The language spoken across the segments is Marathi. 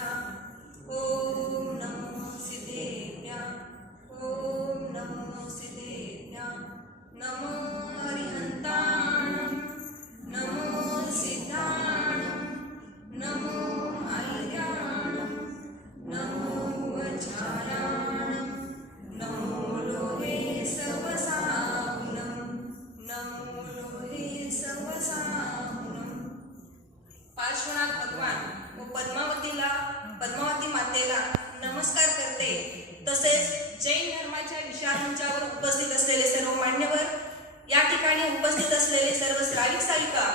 ओम नमो सिद्धेभ्यः ओम नमो सिद्धेभ्यः नमो हरिहन्ताणं नमो सिद्धाणं नमो आर्याणं नमो वज्रायाणं नमो लोहे सवसाहुनं नमो लोहे सवसाहुनं। पार्श्वनाथ भगवान व पद्मावती मातेला नमस्कार करते। तसेच जैन धर्माच्या विशाल मंचावर उपस्थित असलेले सर्व मान्यवर, या ठिकाणी उपस्थित असलेले सर्व श्राविक साविका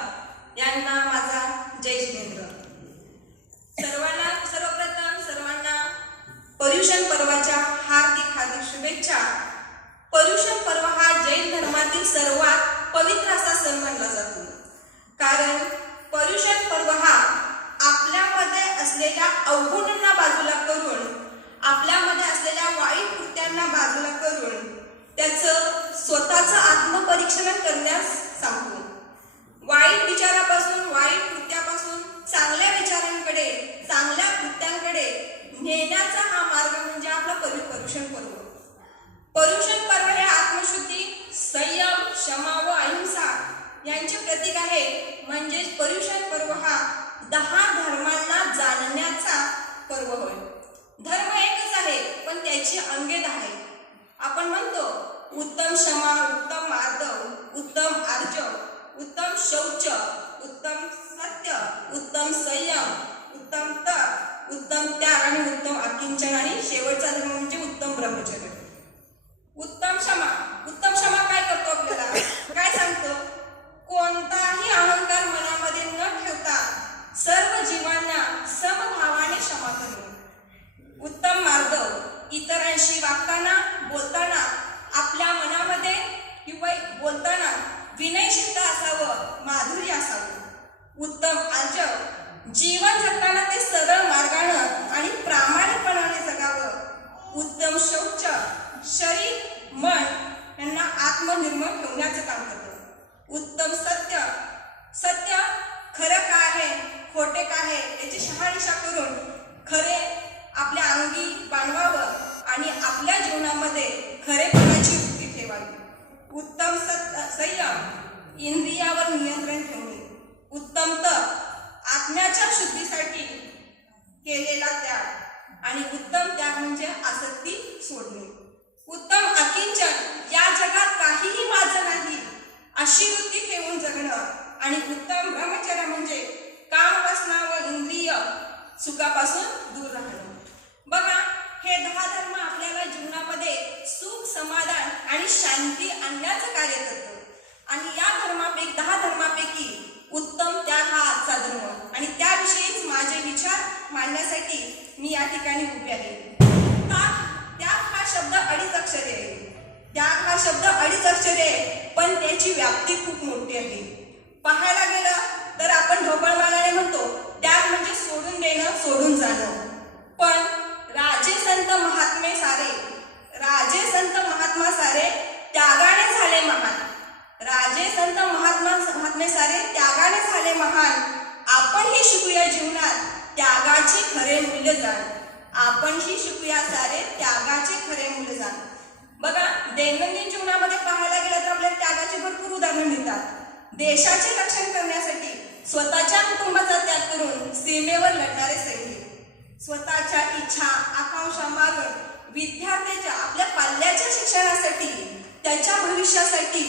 यांना माझा जय जिनेंद्र। सर्वांना पर्युषण पर्वाच्या हार्दिक शुभेच्छा। पर्युषण पर्व हा जैन धर्मातील सर्वात पवित्र असा सण मानला जातो, कारण पर्युषण पर्व हा आपल्यामध्ये असलेल्या अवगुणांना बाजूला करून, आपल्यामध्ये असलेल्या वाईट कृत्यांना बाजूला करून त्याचं स्वतःचं आत्मपरीक्षण करण्यास सांगतो। वाईट विचारापासून, वाईट कृत्यापासून चांगल्या विचारांकडे, चांगल्या कृत्यांकडे नेण्याचा हा मार्ग म्हणजे आपला पर्युषण पर्व। पर्युषण पर्व हे आत्मशुद्धी, संयम, क्षमा व अहिंसा यांचे प्रतीक आहे। म्हणजेच पर्युषण पर्व हा 10 धर्मांना जाणण्याचा पर्व होय। धर्म एकच आहे, पण त्याची अंगे 10 आहेत। आपण म्हणतो उत्तम क्षमा, उत्तम मार्दव, उत्तम आर्जव, उत्तम शौच, उत्तम सत्य, उत्तम संयम, उत्तम तप, उत्तम त्याग आणि उत्तम अकिंचन, आणि शेवटचा धर्म म्हणजे उत्तम ब्रह्मचर्य। उत्तम क्षमा काय करतो? आपल्याला काय सांगतो? कोणताही अहंकार मनामध्ये न ठेवता सर्व जीवांना समभावाने क्षमा करणे। उत्तम मार्दव, इतरांशी वागताना, बोलताना आपल्या मनामध्ये किंवा बोलताना विनयशीलता असावं, माधुर्य असावं। उत्तम आर्जव, जीवन जगताना ते सरळ मार्गाने आणि प्रामाणिकपणाने जगावं। उत्तम शौच, शरीर मन यांना आत्मनिर्मळ ठेवण्याचं काम करतं। उत्तम सत्य, खरं काय आहे, खोटे काय आहे याची शहानिशा करून खरे आपल्या अंगी बाणवावं आणि आपल्या जीवनामध्ये खरेपणाची वृत्ती ठेवावी। उत्तम संयम, इंद्रियावर नियंत्रण ठेवणे। उत्तम तप, आत्म्याच्या शुद्धीसाठी केलेला त्याग, आणि उत्तम त्याग म्हणजे आसक्ती सोडणे। उत्तम अकिंचन, या जगात काहीही माझं नाही अशी वृत्ती ठेवून जगणं। आणि उत्तम ब्रह्मचर्य म्हणजे काम, वासना व इंद्रिय सुखापासून दूर राहणं। बघा, हे 10 धर्म आपल्याला जीवनामध्ये सुख, समाधान आणि शांती आणण्याचं कार्य करतात। आणि या 10 धर्मापैकी उत्तम त्याग हा आजचा धर्म, आणि त्याविषयीच माझे विचार मांडण्यासाठी मी या ठिकाणी उभे आहे। त्याग हा शब्द 2 अक्षरे आहे। त्याग हा शब्द 2 अक्षरे आहे, पण त्याची व्याप्ती खूप मोठी आहे। पाहायला गेलं तर आपण ढोबळमानाने म्हणतो त्याग म्हणजे सोडून देणं, सोडून जाणं। पण राजे संत महात्मा सारे त्यागाने झाले महान। राजे संत महात्मे सारे त्यागाने झाले महान। आपणही शिकूया जीवनात त्यागाचे खरे मूल्य जाण। आपणही शिकूया सारे त्यागाचे खरे मूल्य जाण। बघा, दैनंदिन जीवनामध्ये पाहायला गेलं तर आपल्याला त्यागाचे भरपूर उदाहरण मिळतात। देशाचे रक्षण करण्यासाठी स्वतःच्या कुटुंबाचा त्याग करून सीमेवर लढणारे सैनिक, स्वतःच्या इच्छा आकांक्षा मारून विद्यार्थ्याच्या आपल्या पाल्याच्या शिक्षणासाठी, त्याच्या भविष्यासाठी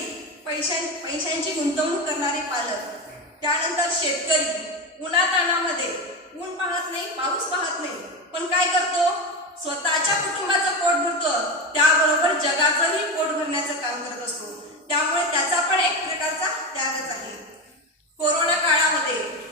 पैशांची गुंतवणूक करणारे पालक, त्यानंतर शेतकरी उन्हातानामध्ये, ऊन पाहत नाही, पाऊस पाहत नाही, पण काय करतो? स्वतःच्या कुटुंबाचं पोट भरतो, त्याबरोबर जगाचंही पोट भरण्याचं काम करत असतो। त्यामुळे त्याचा पण एक प्रकारचा त्यागच आहे। कोरोना काळामध्ये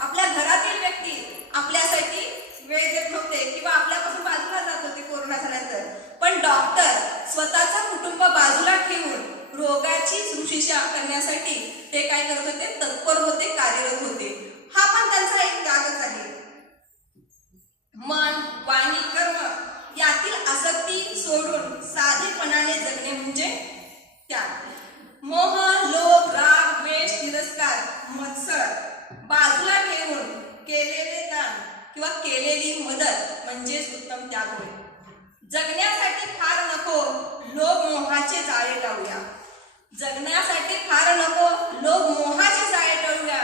आपल्या घरातील व्यक्ती आपल्यासाठी वेळ देत नव्हते किंवा आपल्यापासून बाजूला जात होते कोरोना झाल्यानंतर, पण डॉक्टर स्वतःचा कुटुंब बाजूला ठेवून रोगाची शुश्रूषा करण्यासाठी ते काय करत होते? तत्पर होते, कार्यरत होते। हा पण त्यांचा एक त्यागच आहे। मन, वाणी, कर्म यातील आसक्ती सोडून साधेपणाने जगणे म्हणजे त्याग। मोह, लोभ, राग, द्वेष, तिरस्कार, मत्सर बाजूला ठेवून किंवा केलेली मदत म्हणजेच उत्तम त्याग होय. जगण्यासाठी फार नको लोभ मोहाचे जाळे टाळूया. जगण्यासाठी फार नको लोभ मोहाचे जाळे टाळूया.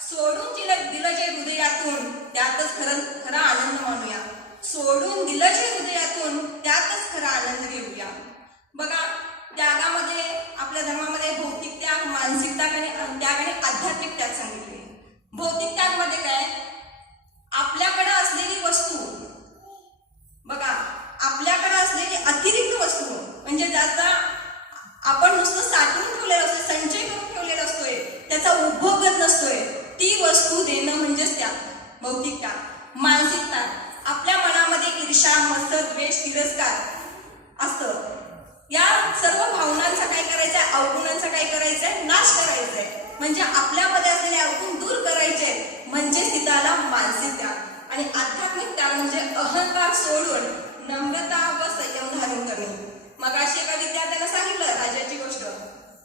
सोडून दिलं जे हृदयातून त्यातच खरा आनंद मानूया. सोडून दिलं जे हृदयातून त्यातच खरा आनंद घेऊया. बघा, त्यागामध्ये आपल्या धर्मामध्ये भौतिक त्याग, मानसिक त्याग आणि आध्यात्मिक त्याग सांगितले. भौतिक त्यागमध्ये काय, आपल्याकडे असलेली वस्तू, बघा आपल्याकडे असलेली अतिरिक्त वस्तू म्हणजे ज्याचा आपण नुसतं साठवून ठेवलेला असतोय, संचय करून ठेवलेला असतोय, त्याचा उपभोग करत नसतोय, ती वस्तू देणं म्हणजेच त्याग, भौतिक त्याग. मानसिक त्याग, आपल्या मनामध्ये ईर्ष्या, मत्सर, द्वेष, तिरस्कार असतं. या सर्व भावनांचा काय करायचंय, अवगुणांचा काय करायचंय, नाश करायचाय. म्हणजे आपल्यामध्ये असलेले अवगुण दूर करायचे म्हणजे तिथं आला मानसिक त्याग. आणि आध्यात्मिक त्याग म्हणजे अहंकार सोडून नम्रता व संयम धारण करणे. मगाशी एका विद्यार्थ्यानं सांगितलं राजाची गोष्ट.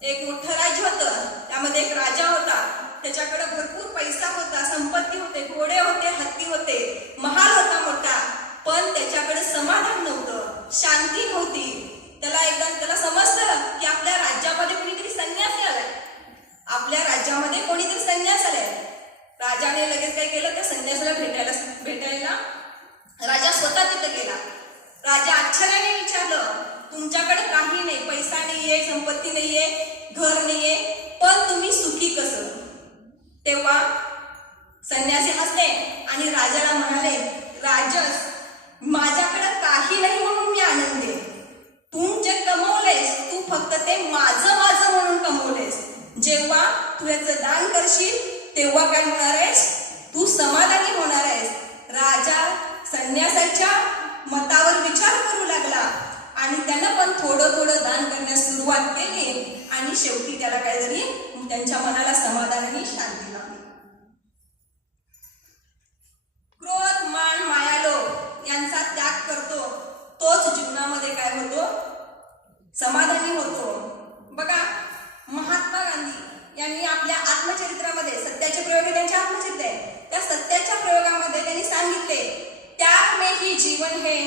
एक मोठं राज्य होतं, त्यामध्ये एक राजा होता. त्याच्याकडे भरपूर पैसा होता, संपत्ती होते, घोडे होते, हत्ती होते, महाल होता मोठा. पण त्याच्याकडे समाधान नव्हतं, शांती नव्हती. त्याला समजलं की आपल्या राज्यामध्ये कोणीतरी संन्यासी आलाय, आपल्या राज्यामध्ये कोणीतरी संन्यास आलाय. राजाने लगेच काय केलं, त्या संन्यासाला भेटायला राजा स्वतः तिथं गेला. राजा आश्चर्याने विचारलं, तुमच्याकडे काही नाही, पैसा नाहीये, संपत्ती नाहीये, घर नाहीये, पण तुम्ही सुखी कसं? तेव्हा संन्यासी हसले आणि राजाला म्हणाले, राजस, माझ्याकडे काही नाही म्हणून मी आनंदी आहे. तू जे कमवलेस, तू फक्त ते माझं माझं म्हणून कमवलेस. जेव्हा तू याचं दान करशील तेव्हा काय होणार आहेस, तू समाधानी होणार आहेस. राजा संन्यासाच्या मतावर विचार करू लागला आणि त्यानं पण थोडं थोडं दान करण्यास सुरुवात केली आणि शेवटी त्याला काय झाली, त्यांच्या मनाला समाधान आणि शांती लाभली. क्रोध, मान, माया, लोभ यांचा त्याग करतो तोच जीवनामध्ये काय होतो, समाधानी होतो. बघा, महात्मा गांधी यांनी आपल्या आत्मचरित्रामध्ये, सत्याचे प्रयोग हे त्यांचे आत्मचरित्र आहे, त्या सत्याच्या प्रयोगामध्ये त्यांनी सांगितले, त्याग में ही जीवन है,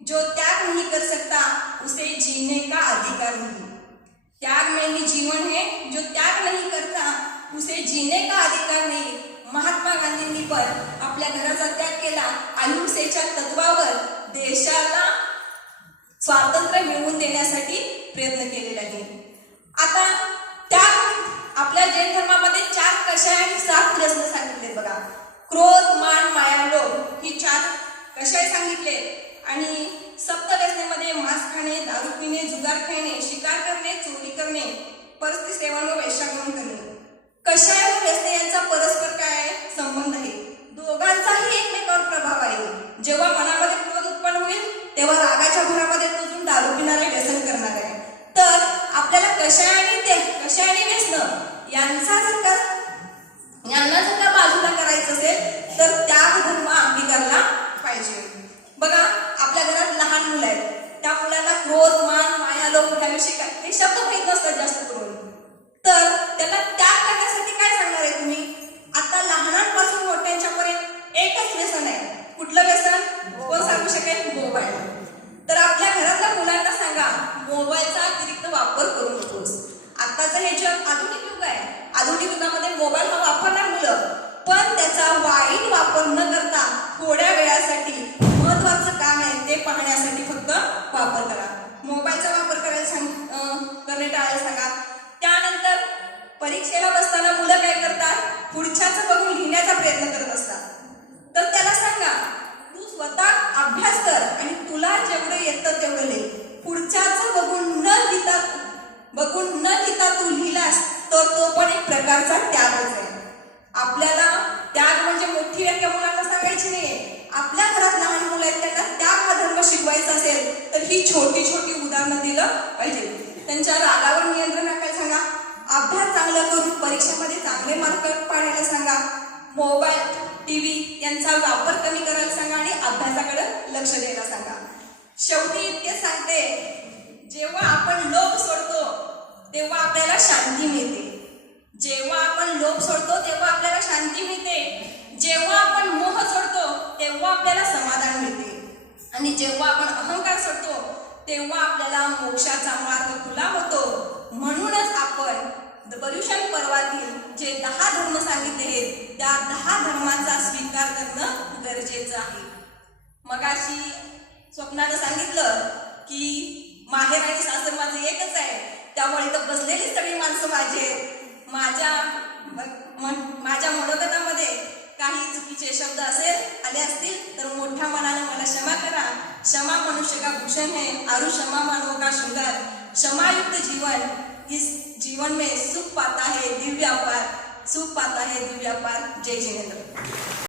जो त्याग नहीं कर सकता उसे जीने का अधिकार नहीं. त्याग में ही जीवन है, जो त्याग नहीं करता उसे जीने का अधिकार नहीं. महात्मा गांधींनी पण आपल्या घराचा त्याग केला, अहिंसेच्या तत्वावर देशाला स्वातंत्र्य मिळवून देण्यासाठी प्रयत्न केलेला आहे. आता त्याग आपल्या जैन धर्मामध्ये 4 कषाय आणि 7 व्यसनं सांगितले. बघा, क्रोध, मान, माया, लोभ ही 4 कषाय सांगितले. आणि सप्तव्यसनेमध्ये मांस खाणे, दारू पिणे, जुगार खेळणे, शिकार करणे, चोरी करणे, परस्त्री सेवन व वेश्यागमन करणे. कषाय व व्यसने यांचा परस्पर काय संबंध आहे, दोघांचाही एकमेकावर प्रभाव आहे. जेव्हा मनामध्ये क्रोध उत्पन्न होईल तेव्हा रागाच्या भरामध्ये तो दारू पिणारे व्यसन करणार आहे. तर आपल्याला कषाय आणि व्यसन यांना जर का बाजूला करायचं असेल तर त्याग धर्म अंगीकारला पाहिजे. बघा, आपल्या घरात लहान मुलं आहेत, त्या मुलांना क्रोध, मान, माया, लोभ याविषयी काय हे शब्द माहीत नसतात जास्त करून. तर त्याला त्याग करण्यासाठी काय सांगणार आहे तुम्ही? आता लहानांपासून मोठ्यांच्यापर्यंत एकच व्यसन आहे. कुठलं व्यसन? कोण सांगू शकेल? मोबाईल. तर आपल्या घरातल्या मुलांना सांगा, मोबाईलचा अतिरिक्त वापर करू नकोस. आताचं हे जग आधुनिक युग आहे, आधुनिक युगामध्ये मोबाईल हा वापरणार मुलं, पण त्याचा वाईट वापर न करता थोड्या वेळासाठी महत्वाचं काम आहे ते पाहण्यासाठी फक्त वापर करा. मोबाईलचा वापर करणे टाळायला सांगा. त्यानंतर परीक्षेला बसताना मुलं काय करतात, पुढच्याचं बघून लिहिण्याचा प्रयत्न करत असतात. तर त्याला सांगा, तू स्वतः अभ्यास कर आणि तुला जेवढं येतं तेवढं लिह. पुढच्याचं बघून न लिहिता तू लिहिलास तर तो पण एक प्रकारचा त्यागच आहे. आपल्याला त्याग म्हणजे मोठी व्याख्या मुलांना सांगायची नाहीये. आपल्या घरात लहान मुलं आहेत, त्यांना त्याग हा धर्म शिकवायचा असेल तर ही छोटी छोटी उदाहरणं दिलं पाहिजे. त्यांच्या रागावर नियंत्रण राखायला सांगा, अभ्यास चांगला करून परीक्षेमध्ये चांगले मार्क पाडायला सांगा, मोबाईल, टीव्ही यांचा वापर कमी करायला सांगा आणि अभ्यासाकडे लक्ष द्यायला सांगा. शेवटी इतके सांगते, जेव्हा आपण लोभ सोडतो तेव्हा आपल्याला शांती मिळते. जेव्हा आपण लोभ सोडतो तेव्हा आपल्याला शांती मिळते. जेव्हा आपण मोह सोडतो आणि जेव्हा आपण अहंकार सोडतो तेव्हा आपल्याला मोक्षाचा मार्ग खुला होतो. म्हणूनच आपण पर्युषण पर्वातील जे 10 धर्म सांगितले आहेत त्या 10 धर्माचा स्वीकार करणं गरजेचं आहे. मगाशी स्वप्नानं सांगितलं की माहेर आणि सासर माझं एकच आहे, त्यामुळे इथं बसलेली सगळी माणसं माझ्या मनोगतामध्ये काही चुकीचे शब्द आले असतील तर मोठ्या मनाने मला क्षमा करा. क्षमा मनुष्य का भूषण है, आरु क्षमा मानव का श्रृंगार. क्षमायुक्त जीवन इस जीवन में सुख पाता है दिव्य अपार. जय जिनेंद्र.